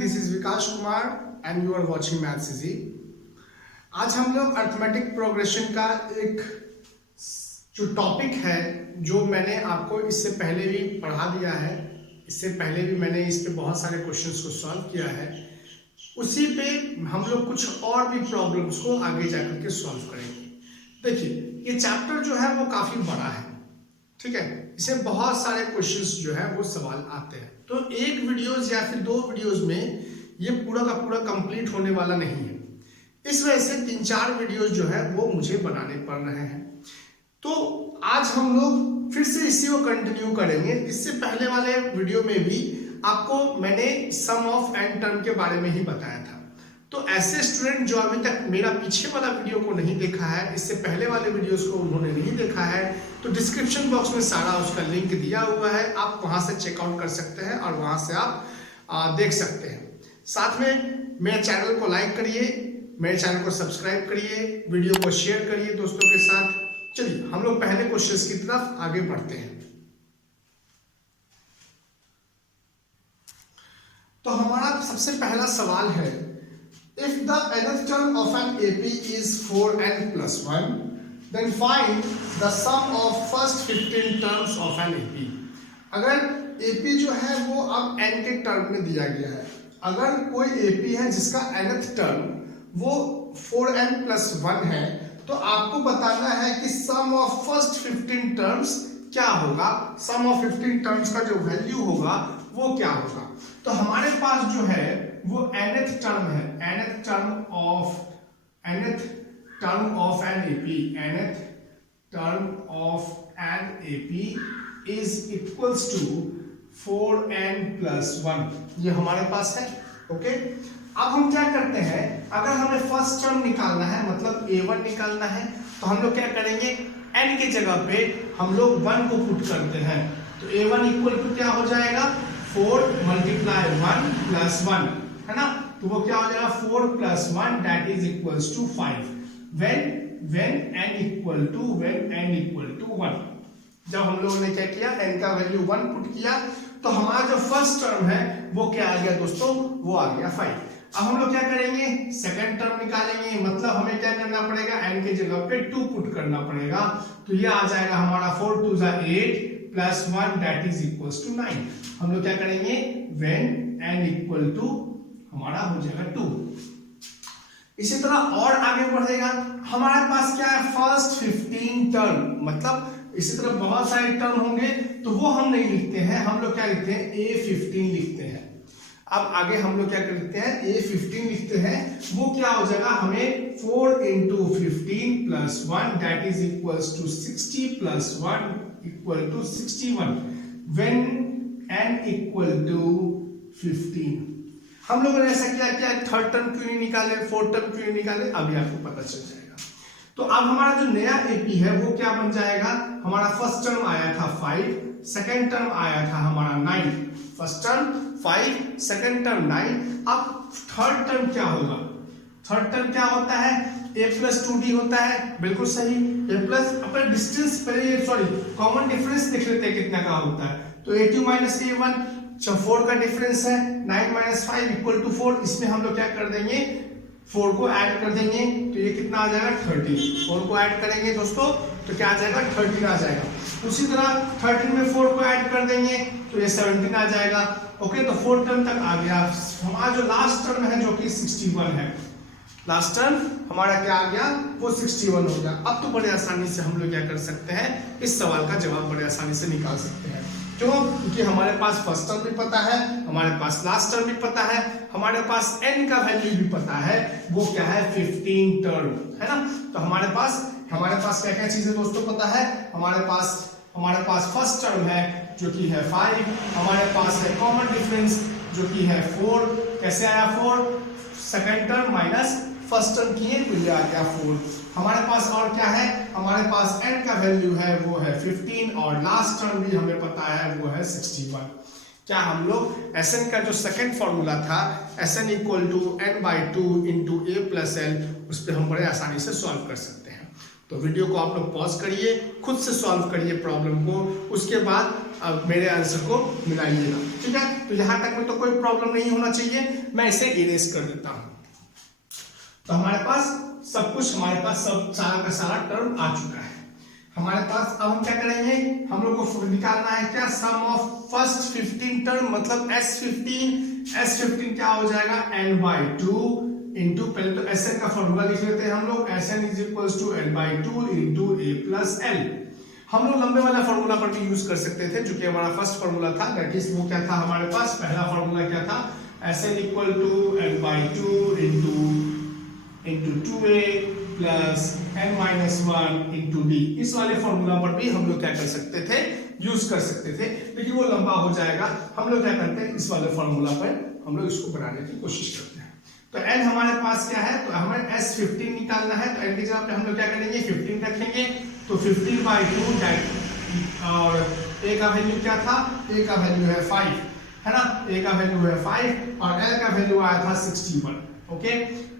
This is Vikas Kumar and you are watching maths easy. आज हम लोग अर्थमेटिक प्रोग्रेशन का एक जो टॉपिक है जो मैंने आपको इससे पहले भी पढ़ा दिया है, इससे पहले भी मैंने इस पे बहुत सारे क्वेश्चंस को सॉल्व किया है, उसी पे हम लोग कुछ और भी प्रॉब्लम्स को आगे जाकर के सॉल्व करेंगे। देखिए ये चैप्टर जो है वो काफी बड़ा है, ठीक है, इसमें बहुत सारे क्वेश्चंस जो है वो सवाल आते हैं। तो एक वीडियोस या फिर 2 वीडियोस में ये पूरा का पूरा कंप्लीट होने वाला नहीं है, इस वजह से 3-4 वीडियोस जो है वो मुझे बनाने पड़ रहे हैं। तो आज हम लोग फिर से इसी को कंटिन्यू करेंगे। इससे पहले वाले वीडियो में भी आपको मैंने सम ऑफ एन टर्म के बारे में ही बताया था। तो ऐसे स्टूडेंट जो अभी तक मेरा पीछे वाला वीडियो को नहीं देखा है, इससे पहले वाले वीडियोस को उन्होंने नहीं देखा है, तो डिस्क्रिप्शन बॉक्स में सारा उसका लिंक दिया हुआ है, आप वहां से चेकआउट कर सकते हैं और वहां से आप देख सकते हैं। साथ में मेरे चैनल को लाइक करिए, मेरे चैनल को सब्सक्राइब करिए, वीडियो को शेयर करिए दोस्तों के साथ। चलिए हम लोग पहले क्वेश्चन की तरफ आगे बढ़ते हैं। तो हमारा सबसे पहला सवाल है, if the nth term of an AP is 4n plus 1, then find the sum of first 15 terms of an AP। अगर AP जो है वो अब n के टर्म में दिया गया है, अगर कोई AP है जिसका nth टर्म वो 4n plus 1 है, तो आपको बताना है कि सम ऑफ फर्स्ट 15 टर्म्स क्या होगा, सम ऑफ 15 टर्म्स का जो वैल्यू होगा वो क्या होगा। तो हमारे पास जो है वो nth टर्म है, nth term of an AP, nth term of an AP is equals to 4n plus 1, ये हमारे पास है। ओके, अब हम क्या करते हैं, अगर हमें फर्स्ट टर्म निकालना है मतलब a1 निकालना है, तो हम लोग क्या करेंगे, n के जगह पे हम लोग 1 को पुट करते हैं। तो a1 इक्वल टू क्या हो जाएगा, 4 मल्टीप्लाई 1 प्लस 1, है ना, तो वो क्या हो जाएगा 4 plus 1 that is equals to 5 when n equal to 1। जब हम लोगों ने क्या किया, n का वैल्यू 1 पुट किया, तो हमारा जो फर्स्ट टर्म है वो क्या आ गया दोस्तों, वो आ गया 5। अब हम लोग क्या करेंगे, सेकंड टर्म निकालेंगे, मतलब हमें क्या करना पड़ेगा, n के जगह पे 2 पुट करना पड़ेगा। तो ये आ जाएगा हमारा 4 2 8 plus 1 that is equals to 9। हम लोग क्या करेंगे, when n इक्वल टू हमारा हो जाएगा 2। इसी तरह और आगे बढ़ेगा, हमारे पास क्या है, फर्स्ट 15 टर्म, मतलब इसी तरह बहुत सारे टर्म होंगे, तो वो हम नहीं लिखते हैं, हम लोग क्या लिखते हैं, A15 लिखते हैं। अब आगे हम लोग क्या लिखते हैं, A15 लिखते हैं, वो क्या हो जाएगा, हमें 4 into 15 plus 1 that is equals to 60 plus 1 equal to 61 when n equal to 15। हम लोगों ने ऐसा किया, थर्ड टर्म क्यों नहीं निकाले, फोर्थ टर्म क्यों नहीं निकाले, अभी आपको पता चल जाएगा। तो अब हमारा जो नया एपी है वो क्या बन जाएगा, हमारा फर्स्ट टर्म आया था 5, सेकंड टर्म आया था हमारा 9, फर्स्ट टर्म 5, सेकंड टर्म 9। अब थर्ड टर्म क्या होगा, थर्ड टर्म क्या होता है, a प्लस 2d होता है, बिल्कुल सही, a प्लस अपना डिस्टेंस कॉमन डिफरेंस देख लेते हैं कितना का होता है। तो a2 माइनस a1 4 का डिफरेंस है, 9 माइनस 5 इक्वल टू 4, इसमें हम लोग क्या कर देंगे, 4 को ऐड कर देंगे, तो ये कितना आ जाएगा 13। 4 को ऐड करेंगे दोस्तों तो क्या आ जाएगा, 13 आ जाएगा। उसी तरह 13 में 4 को ऐड कर देंगे तो ये 17 आ जाएगा। ओके, तो 4 टर्म तक आ गया। हमारा जो लास्ट टर्म है जो कि 61 है, लास्ट टर्म हमारा क्या आ गया, वो 61 हो गया। अब तो बड़े आसानी से हम लोग क्या कर सकते हैं, इस सवाल का जवाब बड़े आसानी से निकाल सकते हैं। क्यों, क्योंकि हमारे पास फर्स्ट टर्म भी पता है, हमारे पास लास्ट टर्म भी पता है, हमारे पास n का वैल्यू भी पता है, वो क्या है 15 टर्म, है ना। तो हमारे पास क्या क्या चीजें दोस्तों पता है, हमारे पास फर्स्ट टर्म है जो कि है 5, हमारे पास है कॉमन डिफरेंस जो कि है 4, कैसे आया 4, second term minus first term किए तो ये आ गया 4। हमारे पास और क्या है, हमारे पास n का वैल्यू है वो है 15 और लास्ट टर्म भी हमें पता है वो है 61। क्या हम लोग Sn का जो सेकंड फॉर्मूला था, Sn equal to n/2 into a plus l, उस पर हम बड़े आसानी से सॉल्व कर सकते हैं। तो वीडियो को आप लोग पॉज करिए, खुद से सॉल्व करिए प्रॉब्लम को, उसके बाद मेरे आंसर को मिलाइएगा। ठीक है, तो यहाँ तक में तो कोई प्रॉब्लम नहीं होना चाहिए। मैं इसे इरेज कर देता हूँ। तो हमारे पास सब कुछ, हमारे पास सब सारा का सारा टर्म आ चुका है हमारे पास। अब हम क्या करेंगे, हम लोग को निकालना है क्या, सम ऑफ फर्स्ट 15 टर्म, मतलब S15 क्या हो जाएगा n/2 इंटू, पहले तो Sn का फॉर्मूला लिख लेते हैं हम लोग, Sn is equals to n/2 into a plus l। हम लोग लंबे वाला फॉर्मूला पर भी यूज कर सकते थे, जो कि हमारा फर्स्ट फॉर्मूला था, दैट इज वो क्या था हमारे पास, पहला फॉर्मूला क्या था, Sn equal to n/2 into 2a plus n-1 into d। इस वाले फॉर्मूला पर भी हम लोग क्या कर सकते थे, यूज कर सकते थे, लेकिन वो लंबा हो जाएगा। हम लोग क्या करते हैं, इस वाले फॉर्मूला पर हम लोग इसको बनाने की कोशिश करते हैं। तो n हमारे पास क्या है, तो हमें S15 निकालना है, तो n की जगह पे हम लोग क्या करेंगे, 15 रखेंगे। तो 15/2 और a का वैल्यू क्या था, a का वैल्यू है 5, है ना, a का वैल्यू है 5 और l का वैल्यू आया था 61। ओके,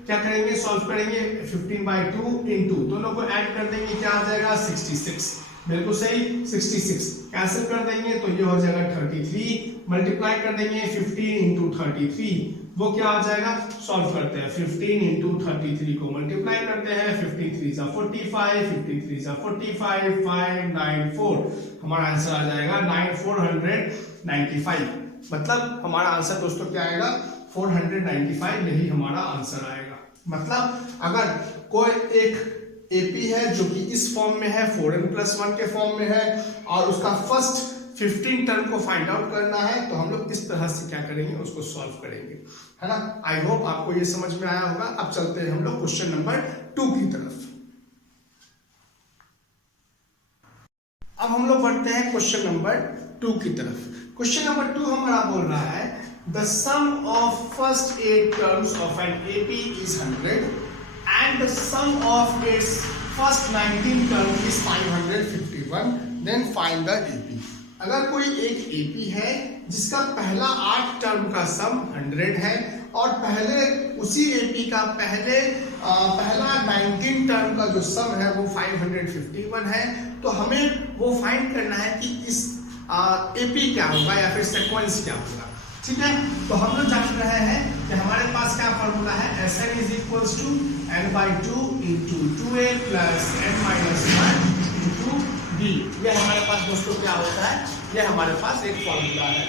क्या करेंगे, सॉल्व करेंगे, 15/2 इंटू, दोनों को ऐड कर देंगे, क्या आ जाएगा 66, बिल्कुल सही 66, कैंसिल कर देंगे तो ये हो जाएगा 33, मल्टीप्लाई कर देंगे 15 इंटू 33, वो क्या आ जाएगा, सॉल्व करते हैं, 15 इंटू 33 को मल्टीप्लाई करते हैं, 53 सा 45, 53 सा 45, 594, हमारा आंसर आ जाएगा 9495। मतलब हमारा आंसर दोस्तों क्या आएगा, 495, यही हमारा आंसर आएगा। मतलब अगर कोई एक एपी है जो कि इस फॉर्म में है, 4n+1 के फॉर्म में है, और उसका फर्स्ट 15 टर्म को फाइंड आउट करना है, तो हम लोग इस तरह से क्या करेंगे, उसको सॉल्व करेंगे, है ना। आई होप आपको ये समझ में आया होगा। अब चलते हैं हम लोग क्वेश्चन नंबर 2 की तरफ। अब हम लोग बढ़ते हैं क्वेश्चन नंबर 2 की तरफ। क्वेश्चन नंबर 2 हमारा बोल रहा है, the sum of first 8 terms of an AP is 100 and the sum of its first 19 terms is 551, then find the AP। अगर कोई एक AP है जिसका पहला 8 टर्म का सम 100 है और पहले उसी AP का पहला 19 टर्म का जो सम है वो 551 है, तो हमें वो फाइंड करना है कि इस AP क्या होगा या फिर सीक्वेंस क्या होगा। ठीक है, तो हम लोग जान रहे हैं कि हमारे पास क्या फॉर्मूला है, Sn is equals to n/2 into 2a plus n-1 into d। ये हमारे पास दोस्तों क्या होता है, ये हमारे पास एक फॉर्मूला है।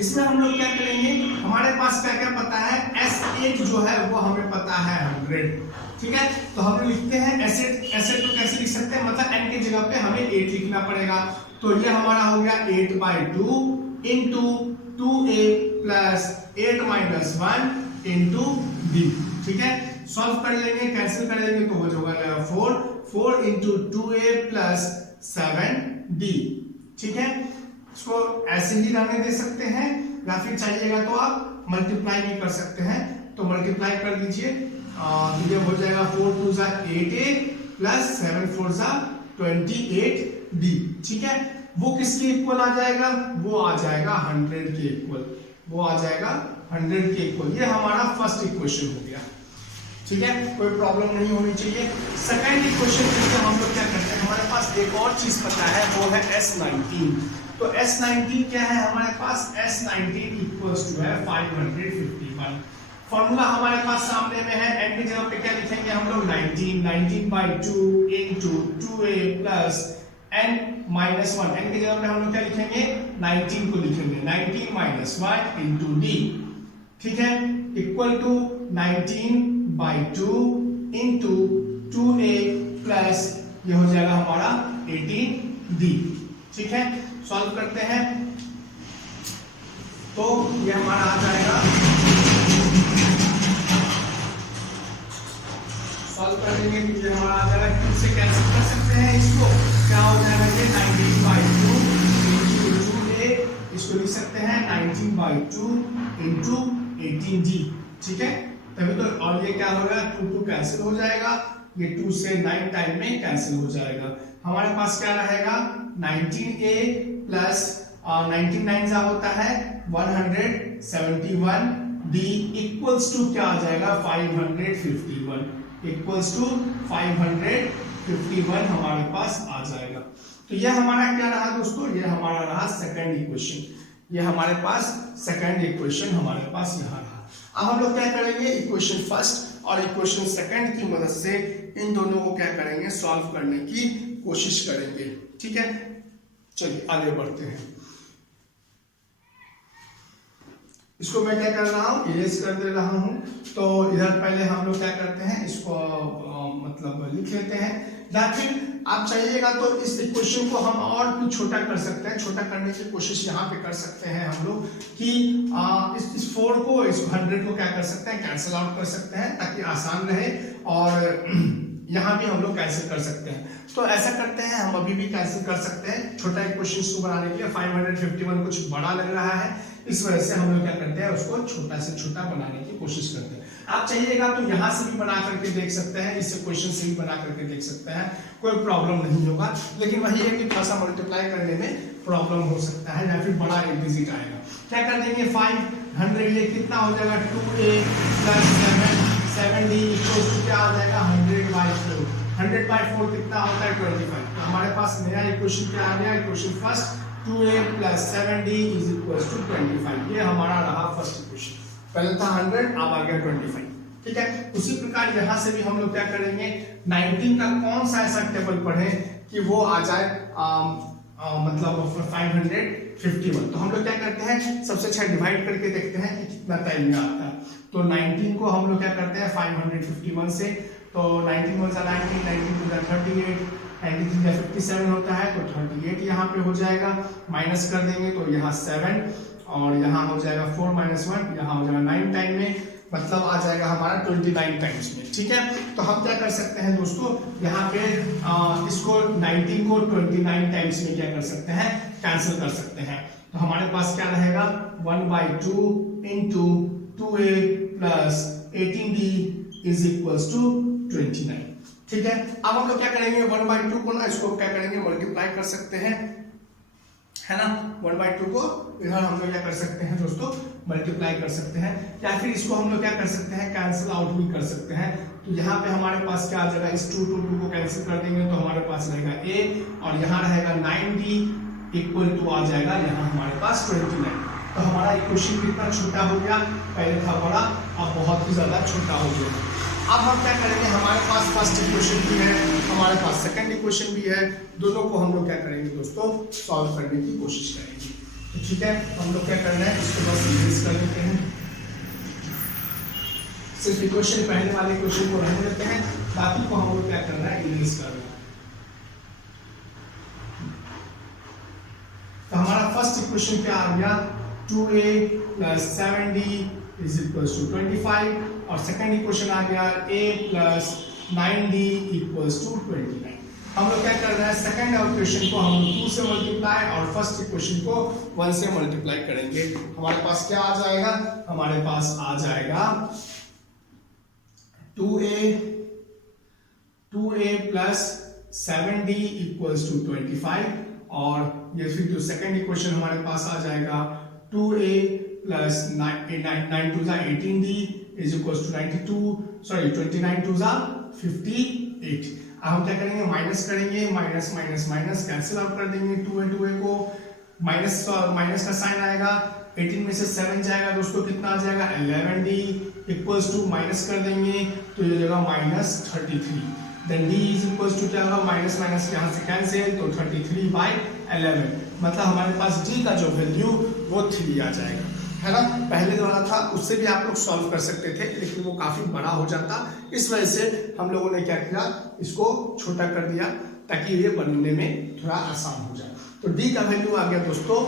इसमें हम लोग क्या करेंगे, हमारे पास क्या क्या पता है, S8 जो है वो हमें पता है 100। ठीक है, तो हम लिखते हैं S8 को कैसे लिख सकते हैं, मतलब n की जगह पे हमें 8 लिखना पड़ेगा। तो ये हमारा हो गया 8/2 into 2a plus 8-1 into d। ठीक है, सॉल्व कर लेंगे, कैंसिल कर लेंगे तो हो जाएगा 4 इंटू 2a प्लस 7d। ठीक है, इसको ऐसे ही रहने दे सकते हैं या फिर चाहिएगा तो आप मल्टीप्लाई भी कर सकते हैं, तो मल्टीप्लाई कर दीजिए, तो ये हो जाएगा 4 2 सा 8a प्लस 7 4 सा 28d। ठीक है, वो किसके इक्वल आ जाएगा, वो आ जाएगा 100 के इक्वल, वो आ जाएगा 100 के इक्वल। ये हमारा फर्स्ट इक्वेशन हो गया। ठीक है, कोई प्रॉब्लम नहीं होनी चाहिए। सेकंड इक्वेशन में हम लोग क्या करते हैं, हमारे पास एक और चीज पता है, वो है S19। तो S19 क्या है हमारे पास, S19 इक्वल्स टू है 551। फॉर्मूला हमारे पास सामने में है, n की जगह पे क्या लिखेंगे हम लोग, 19/2 into 2a plus n-1, n की जगह पे हम लोग क्या लिखेंगे, 19 को लिखेंगे, 19-1 इंटू d। ठीक है, equal to 19/2 into 2a plus ये हो जाएगा हमारा 18d। ठीक है, सॉल्व करते हैं तो ये हमारा आ जाएगा, सॉल्व कर देंगे तो ये हमारा आ जाएगा, इससे कैंसिल कर सकते हैं, इसको क्या हो जाएगा, ये 19/2 इंटू 2a, इसको लिख सकते हैं 19/2 इंटू 18d। ठीक है, तभी तो, और ये क्या होगा, 2 कैंसिल हो जाएगा, ये 2 से 9 टाइम में कैंसिल हो जाएगा। हमारे पास क्या रहेगा, 19a प्लस 99 जा होता है 171d इक्वल्स टू क्या आ जाएगा, 551 इक्वल्स टू 551 हमारे पास आ जाएगा। तो तो ये हमारा क्या रहा दोस्तों, ये हमारा रहा सेकंड इक्वेशन, ये हमारे पास सेकंड इक्वेशन हमारे पास यहाँ रहा। अब हम लोग क्या करेंगे, इक्वेशन फर्स्ट और इक्वेशन सेकंड की मदद से इन दोनों को क्या करेंगे, सॉल्व करने की कोशिश करेंगे। ठीक है, चलिए आगे बढ़ते हैं। इसको मैं क्या कर रहा हूँ, इरेज कर दे रहा हूँ। तो इधर पहले हम लोग क्या करते हैं, इसको मतलब लिख लेते हैं, या फिर आप चाहिएगा तो इस इक्वेशन को हम और भी छोटा कर सकते हैं। छोटा करने की कोशिश यहाँ पे कर सकते हैं हम लोग कि इस 4 को, इस 100 को क्या कर सकते हैं, कैंसिल आउट कर सकते हैं ताकि आसान रहे, और यहाँ भी हम लोग कैंसिल कर सकते हैं। तो ऐसा करते हैं, हम अभी भी कैंसिल कर सकते हैं। छोटा इक्वेशन को बनाने के लिए 551 कुछ बड़ा लग रहा है, इस वजह से हम लोग क्या करते हैं, उसको छोटा से छोटा बनाने की कोशिश करते हैं। आप चाहिएगा तो यहाँ से भी बना करके देख सकते हैं, इस इक्वेशन से भी बना करके देख सकते हैं, कोई प्रॉब्लम नहीं होगा। लेकिन वही है कि थोड़ा सा मल्टीप्लाई करने में प्रॉब्लम हो सकता है, या फिर बड़ा एक डिजिट आएगा। क्या कर देंगे, 500 ये कितना हो जाएगा, 2a + 7d क्या हो जाएगा, 100/4। 100/4 कितना होता है, 25। तो हमारे पास नया इक्वेशन क्या आ गया, इक्वेशन फर्स्ट 2a + 7d = 25। ये हमारा रहा फर्स्ट इक्वेशन। पहले था 100, अब आ गया 25। ठीक है, उसी प्रकार यहाँ से भी हम लोग क्या करेंगे, 19 का कौन सा ऐसा टेबल पढ़े कि वो आ जाए मतलब 551। तो हम लोग क्या करते हैं, सबसे अच्छा डिवाइड करके देखते हैं कि कितना टाइम में आता है। तो 19 को हम लोग क्या करते हैं 551 से, तो 19 × 19, 19 × 38, 93 या 57 होता है, तो 38 यहाँ पे हो जाएगा। माइनस कर देंगे तो यहाँ 7 और यहाँ हो जाएगा 4 - 1, यहाँ हो जाएगा 9 टाइम में, मतलब आ जाएगा हमारा 29 टाइम्स में। ठीक है, तो हम क्या कर सकते हैं दोस्तों, यहाँ पे इसको 19 को 29 टाइम्स में क्या कर सकते हैं, कैंसिल कर सकते हैं। तो हमारे पास क्या रहेगा, 1/2 × 2a + 18d = 29। ठीक है, अब हम लोग क्या करेंगे, 1/2 को ना इसको क्या करेंगे, मल्टीप्लाई कर सकते हैं, है ना। 1/2 को इधर हम लोग क्या कर सकते हैं दोस्तों, मल्टीप्लाई कर सकते हैं, या फिर इसको हम लोग क्या कर सकते हैं, कैंसिल आउट भी कर सकते हैं। तो यहाँ पे हमारे पास क्या आ जाएगा, इस 2 को कैंसिल कर देंगे तो हमारे पास रहेगा a, और यहाँ रहेगा 9d = आ जाएगा यहाँ हमारे पास 29। तो हमारा इक्वेशन कितना छोटा हो गया, पहले था बड़ा, अब बहुत ही ज्यादा छोटा हो गया। अब हम क्या करेंगे, हमारे पास फर्स्ट इक्वेशन भी है, हमारे पास सेकंड इक्वेशन भी है, दोनों को हम लोग क्या करेंगे दोस्तों, सॉल्व करने की कोशिश करेंगे। तो ठीक है, हम लोग क्या करना है, इसको बस इरेज कर लेते हैं। सिर्फ इक्वेशन, पहले वाले इक्वेशन को रहने देते हैं, बाकी को हम लोग क्या करना है, इरेज करना है। तो हमारा फर्स्ट इक्वेशन क्या आ गया, 2a + 7d = 25, और सेकंड इक्वेशन आ गया a + 9d = 29। हम लोग क्या कर रहे हैं, सेकंड इक्वेशन को हम 2 से मल्टीप्लाई और फर्स्ट इक्वेशन को 1 से मल्टीप्लाई करेंगे। हमारे पास क्या आ जाएगा, हमारे पास आ जाएगा 2a + 7d = 25, और ये फिर जो सेकंड इक्वेशन हमारे पास आ जाएगा 2a + 9 2 18d = 92, सॉरी 29 2 58। अब हम क्या करेंगे, माइनस करेंगे, minus minus minus cancel out कर देंगे, 2a को माइनस का साइन आएगा, 18 में से 7 जाएगा दोस्तों, कितना आ जाएगा 11d = माइनस कर देंगे तो ये जाएगा -33। देन d = क्या होगा, माइनस माइनस यहाँ से कैंसिल, तो 33/11, मतलब हमारे पास d का जो वैल्यू वो 3 आ जाएगा, है ना। पहले जो वाला था उससे भी आप लोग सॉल्व कर सकते थे, लेकिन वो काफी बड़ा हो जाता, इस वजह से हम लोगों ने क्या किया, इसको छोटा कर दिया ताकि ये बनने में थोड़ा आसान हो जाए। तो d का वैल्यू आ गया दोस्तों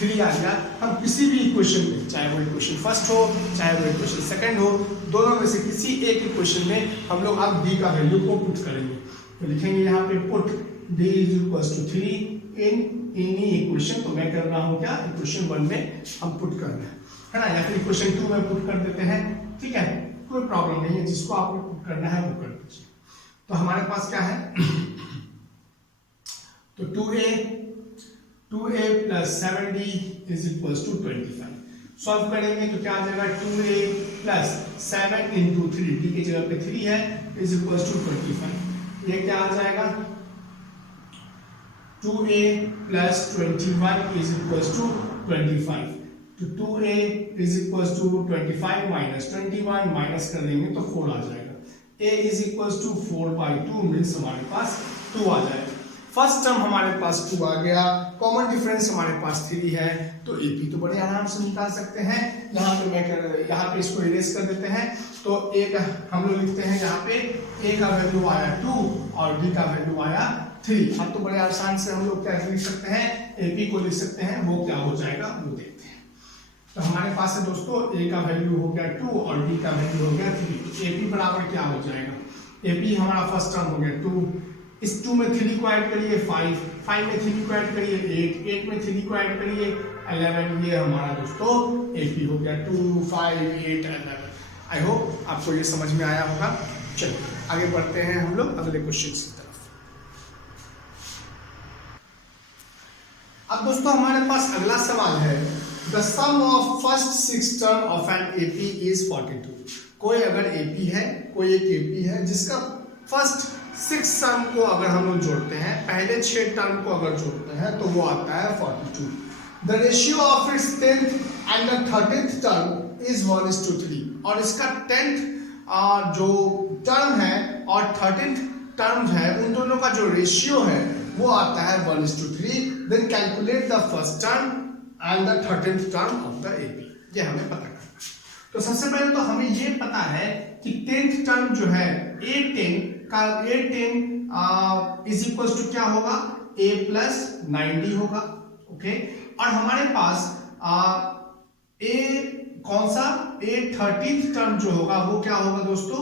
3 आ गया। हम किसी भी इक्वेशन में, चाहे वो इक्वेशन फर्स्ट हो चाहे वो इक्वेशन सेकंड हो, दोनों में से किसी एक इक्वेशन में हम लोग अब d का वैल्यू को पुट करेंगे। तो लिखेंगे यहाँ पे put d = 3 in any equation. तो मैं कर रहा हूँ क्या, इक्वेशन 1 में हम पुट कर रहे हैं, है ना, या फिर इक्वेशन 2 में पुट कर देते हैं। ठीक है, कोई प्रॉब्लम नहीं है, जिसको आपको पुट करना है वो कर दीजिए। तो हमारे पास क्या है, तो 2a + 7d = 25। सॉल्व करेंगे तो क्या आ जाएगा, 2a + 7 × 3, d की जगह पे 3 है, = 25। ये क्या आ जाएगा, 2a plus 21 is equals to 25. तो 2a is equals to 25 minus 21 minus कर देंगे तो 4 आ जाएगा. a is equals to 4/2 means हमारे पास 2 आ जाएगा. फर्स्ट टर्म हमारे पास 2 आ गया, कॉमन डिफरेंस हमारे पास 3 है, तो AP तो बड़े आराम से निकाल सकते हैं. यहाँ पे इसको इरेज कर देते हैं. तो a का हम लोग लिखते हैं यहाँ पे a का वैल्यू आया 2 और b का वैल्यू आया 3. अब तो बड़े आसान से हम लोग क्या लिख सकते हैं, AP को लिख सकते हैं. वो क्या हो जाएगा वो देखते हैं. तो हमारे पास है दोस्तों a का वैल्यू हो गया 2 और b का वैल्यू हो गया 3. तो AP बराबर क्या हो जाएगा, AP हमारा फर्स्ट टर्म हो गया 2, इस 2 में 3 को ऐड करिए 5, 5 में 3 को ऐड करिए 8, 8 में 3 को ऐड करिए 11. ये हमारा दोस्तों AP हो गया 2, 5, 8, 11. आई होप आपको ये समझ में आया होगा. चलिए आगे बढ़ते हैं हम लोग अगले क्वेश्चन की तरफ. अब दोस्तों हमारे पास अगला सवाल है, the sum of first 6 term of an AP is 42. कोई अगर AP है, कोई एक AP है जिसका फर्स्ट 6 टर्म को अगर हम लोग जोड़ते हैं, पहले 6 टर्म को अगर जोड़ते हैं तो वो आता है 42. The ratio of its 10th and the 13th term is 1:3. और इसका 10th जो टर्म है और 13th टर्म है उन दोनों का जो रेशियो है वो आता है 1:3. Then calculate the first term and the 13th term of the AP. ये हमें पता करना. तो सबसे पहले तो हमें ये पता है कि 10th टर्म जो है A10 का A10 इज इक्वल टू क्या होगा, A प्लस 90 होगा. ओके, और हमारे पास A कौन सा A13th टर्म जो होगा वो क्या होगा दोस्तों,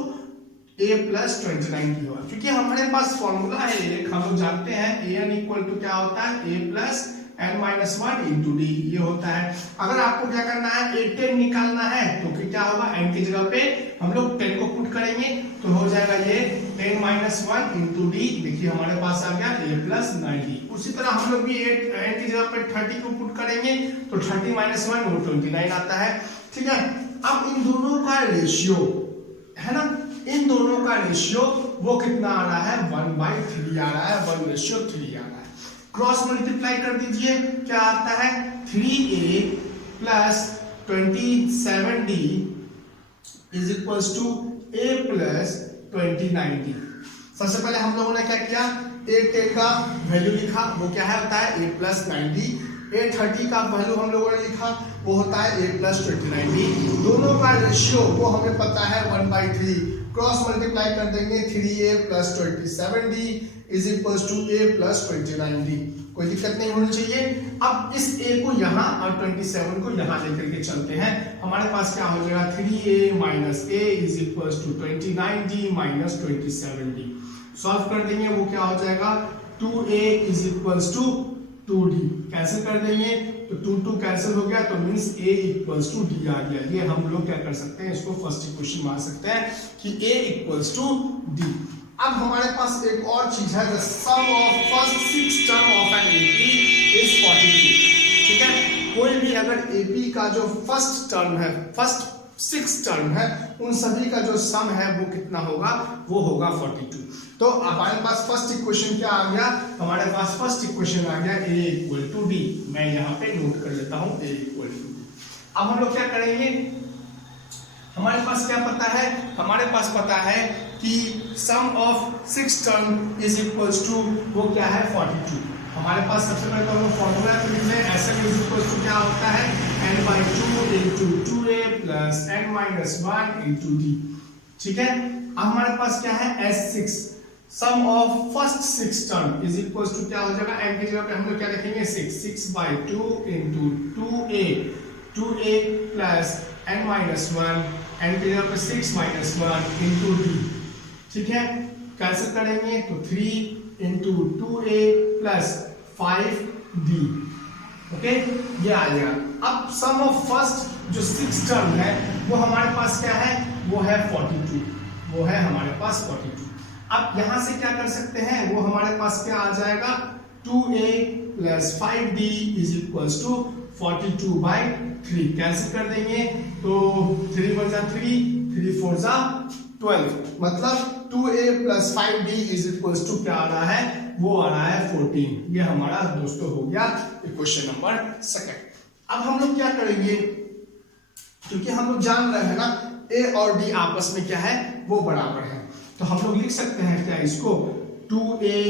A प्लस 29 होगा. क्योंकि हमारे पास फॉर्मूला है एक, हम लोग जानते हैं AN इक्वल टू क्या होता है, A plus n-1 into d. ये होता है. अगर आपको क्या करना है A10 निकालना है तो फिर क्या होगा, n की जगह पे हम लोग 10 को पुट करेंगे तो हो जाएगा ये 10-1 इंटू d. देखिए हमारे पास आ गया A प्लस 90. उसी तरह हम लोग भी n की जगह पे 30 को पुट करेंगे तो 30-1 वो 29 आता है. ठीक है. अब इन दोनों का रेशियो है ना, इन दोनों का रेशियो वो कितना आ रहा है, 1/3 आ रहा है, 1:3 आ रहा है. क्रॉस मल्टीप्लाई कर दीजिए, क्या आता है 3a plus 27d is equals to a plus 29d. सबसे पहले हम लोगों ने क्या किया, A10 का वैल्यू लिखा, वो क्या है होता है a प्लस 90. A30 का वैल्यू हम लोगों ने लिखा, वो होता है a प्लस 29d. दोनों का रेशियो वो हमें पता है 1/3. क्रॉस मल्टीप्लाई कर देंगे 3a plus 27d is equals to a plus 29d. कोई दिक्कत नहीं होनी चाहिए. अब इस a को यहाँ और 27 को यहाँ लेकर के चलते हैं. हमारे पास क्या हो जाएगा, 3a minus a is equals to 29d minus 27d. Solve कर देंगे, वो क्या हो जाएगा, 2a is equals to 2d. Cancel कर देंगे तो 2 कैंसिल हो गया तो means a equals to d आ गया. ये हम लोग क्या कर सकते हैं, इसको फर्स्ट इक्वेशन मान सकते हैं कि a इक्वल्स टू d. अब हमारे पास एक और चीज है, the sum of first 6 term of an AP is 42. ठीक है. कोई भी अगर AP का जो फर्स्ट टर्म है, फर्स्ट 6 टर्म है, उन सभी का जो सम है वो कितना होगा, वो होगा 42. तो हमारे पास फर्स्ट इक्वेशन क्या आ गया, हमारे पास फर्स्ट इक्वेशन आ गया a इक्वल टू d. मैं यहाँ पे नोट कर लेता हूँ a इक्वल टू d. अब हम लोग क्या करेंगे, हमारे पास क्या पता है, हमारे पास पता है कि sum of 6 term is equals to वो क्या है 42. हमारे पास सबसे पहले तो हम फॉर्मूला लिख लें, Sm इज इक्वल्स टू क्या होता है n/2 into 2a plus n-1 into d. ठीक है. अब हमारे पास क्या है S6, sum of first 6 term is equals to क्या हो जाएगा, n की जगह पे हम लोग क्या लिखेंगे 6/2 into 2a plus n-1 n की जगह पे 6-1 इंटू d. ठीक है. कैंसिल करेंगे तो 3 into 2a plus 5d. Okay, ये आ गया. अब सम ऑफ फर्स्ट जो 6 टर्म है वो हमारे पास क्या है, वो है 42. वो है हमारे पास 42. अब यहां से क्या कर सकते हैं, वो हमारे पास क्या आ जाएगा, 2a plus 5d is equals to 42/3. Cancel कर देंगे तो 3 × 3 3 4 12, मतलब 2a plus 5b is equals to क्या आ रहा है, वो आ रहा है 14। ये हमारा दोस्तों हो गया क्वेश्चन नंबर सेकंड। अब हम लोग क्या करेंगे, क्योंकि हम लोग जान रहे हैं ना a और d आपस में क्या है, वो बराबर है, तो हम लोग लिख सकते हैं क्या इसको 2a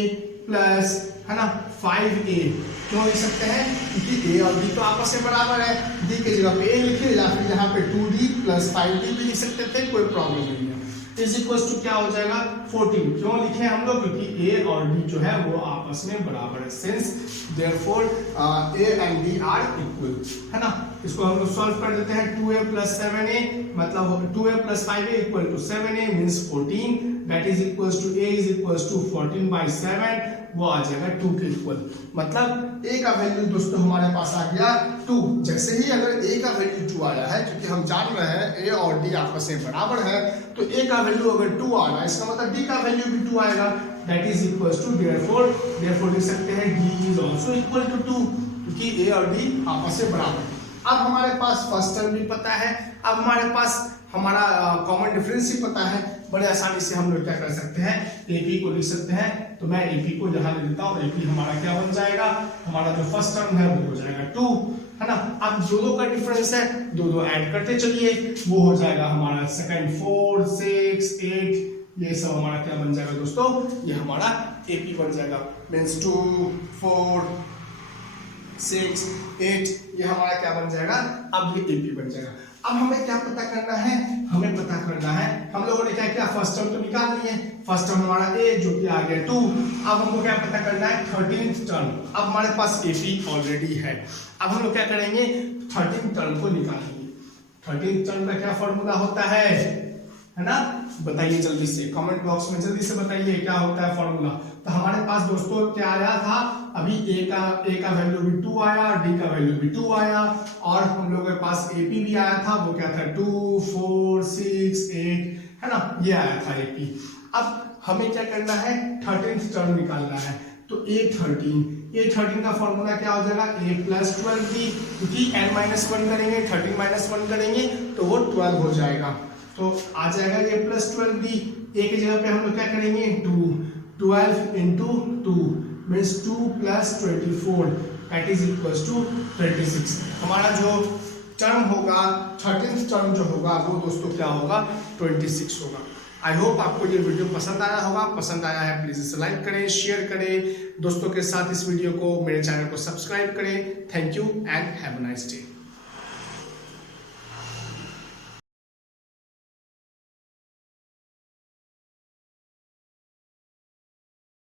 प्लस है ना 5a। क्यों लिख सकते हैं, क्योंकि a और d तो आपस में बराबर है, d की जगह पे a लिखे या फिर यहाँ पे 2d प्लस 5d भी लिख सकते थे, कोई प्रॉब्लम नहीं है। इज इक्वल्स टू क्या हो जाएगा 14। क्यों लिखे हम लोग, क्योंकि a और d जो है वो आपस में बराबर है, since therefore a and d are equal, है ना। इसको हम लोग सॉल्व कर देते हैं, 2a प्लस 7a मतलब 2a plus 5a equal to 7a means 14, that is equals to a is equals to 14/7, वो आ जाएगा 2 के इक्वल। मतलब a का वैल्यू दोस्तों हमारे पास आ गया 2। जैसे ही अगर a का वैल्यू 2 आया है, क्योंकि हम जान रहे हैं a और d आपस में बराबर है, तो a का वैल्यू अगर 2 आ रहा है, इसका मतलब d का वैल्यू भी 2 आएगा, that is equals to therefore लिख सकते हैं d is also equal to 2, क्योंकि a और d आपस में बराबर है। अब हमारे पास फर्स्ट टर्म भी पता है, अब हमारे पास हमारा कॉमन डिफरेंस ही पता है, बड़े आसानी से हम लोग क्या कर सकते हैं, AP को लिख सकते हैं। तो मैं AP को यहाँ लिख देता हूँ, AP हमारा क्या बन जाएगा, हमारा जो फर्स्ट टर्म है वो हो जाएगा 2, है ना। अब दो का डिफरेंस है, दो ऐड करते चलिए, वो हो जाएगा हमारा सेकंड 4 6 8, ये सब हमारा क्या बन जाएगा दोस्तों, ये हमारा AP बन जाएगा, मीन्स 2 4 6 8, ये हमारा क्या बन जाएगा, अब ये AP बन जाएगा। अब हमें क्या पता करना है, हमें पता करना है, हम लोगों ने क्या किया, फर्स्ट टर्म तो निकाल लिए, फर्स्ट टर्म हमारा a जो कि आ गया 2। अब हमको क्या पता करना है 13th टर्म। अब हमारे पास AP ऑलरेडी है, अब हम लोग क्या करेंगे 13th टर्म को निकालेंगे। 13th टर्म का क्या फॉर्मूला होता है ना, बताइए जल्दी से, कमेंट बॉक्स में जल्दी से बताइए क्या होता है फॉर्मूला। तो हमारे पास दोस्तों क्या आया था, अभी a का वैल्यू भी 2 आया, d का वैल्यू भी 2 आया, और हम लोगों के पास AP भी आया था, वो क्या था 2 4 6 8, है ना, ये आया था AP। अब हमें क्या करना है 13th टर्म निकालना है, तो A13 का फॉर्मूला क्या हो जाएगा, a प्लस 12b, क्योंकि n-1 करेंगे 13-1 करेंगे तो वो 12 हो जाएगा, तो आ जाएगा ये प्लस 12b। a की जगह पे हम लोग क्या करेंगे 2, 12 into 2 means 2 plus 24, that is equals to 26। हमारा जो टर्म होगा 13th टर्म जो होगा वो दोस्तों क्या होगा 26 होगा। आई होप आपको ये वीडियो पसंद आया होगा, पसंद आया है प्लीज इसे लाइक करें, शेयर करें दोस्तों के साथ, इस वीडियो को, मेरे चैनल को सब्सक्राइब करें। Thank you and have a nice day.